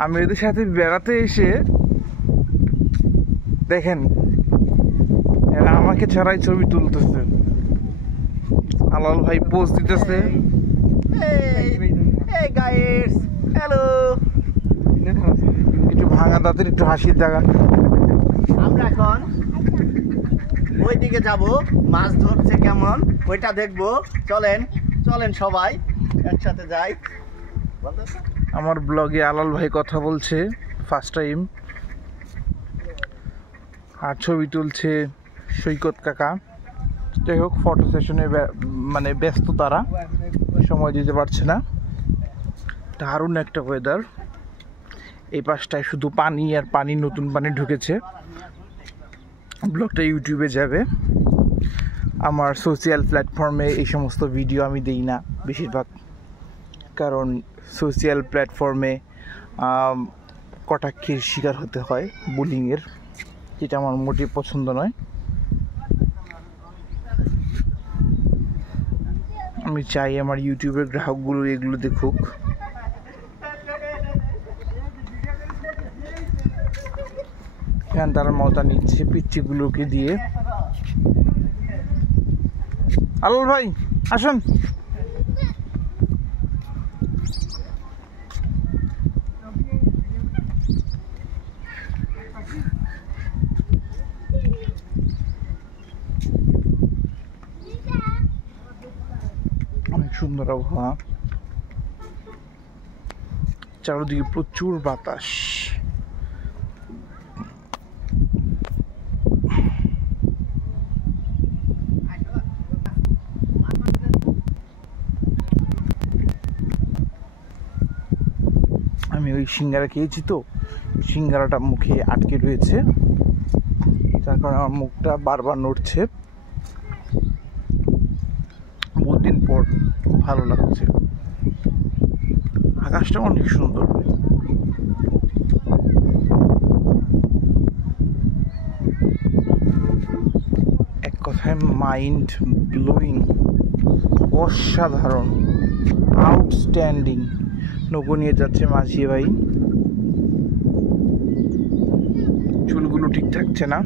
আমি এদের সাথে বেড়াতে এসে দেখেন এরা আমাকে ছাড়াই ছবি তুলতেছে। আলাল ভাই পোজ দিতেছে। হ্যালো, একটু ভাঙা দাঁতের একটু হাসির জায়গা। আমরা এখন ওইদিকে যাব, মাছ ধরছে কেমন ওইটা দেখবো। চলেন চলেন সবাই একসাথে যাই। আমার ব্লগে আলাল ভাই কথা বলছে ফার্স্ট টাইম, আর ছবি তুলছে সৈকত কাকা। যাই হোক, ফটো সেশনে মানে ব্যস্ত, তারা সময় দিতে পারছে না। দারুণ একটা ওয়েদার। এই পাশটায় শুধু পানি আর পানি, নতুন পানি ঢুকেছে। ব্লগটা ইউটিউবে যাবে। আমার সোশ্যাল প্ল্যাটফর্মে এই সমস্ত ভিডিও আমি দিই না বেশিরভাগ, কারণ সোশ্যাল প্ল্যাটফর্মে কটাক্ষের শিকার হতে হয়, বুলিংয়ের, যেটা আমার মোটেই পছন্দ নয়। আমি চাই আমার ইউটিউবের গ্রাহকগুলো এগুলো দেখুক। এখানে তারা মজা নিচ্ছে পিচ্চিগুলোকে দিয়ে। আলাল ভাই আসুন। অনেক সুন্দর আবহাওয়া, চারদিকে প্রচুর বাতাস। আমি ওই সিঙ্গারা খেয়েছি, তো সিঙ্গারাটা মুখে আটকে রয়েছে, যার কারণে আমার মুখটা বারবার নড়ছে। বহুদিন পর খুব ভালো লাগছে। আকাশটা অনেক সুন্দর। এক কথায় মাইন্ড ব্লোয়িং, অসাধারণ, আউটস্ট্যান্ডিং। নৌকো নিয়ে যাচ্ছে মাঝি ভাই। চুলগুলো ঠিক থাকছে না।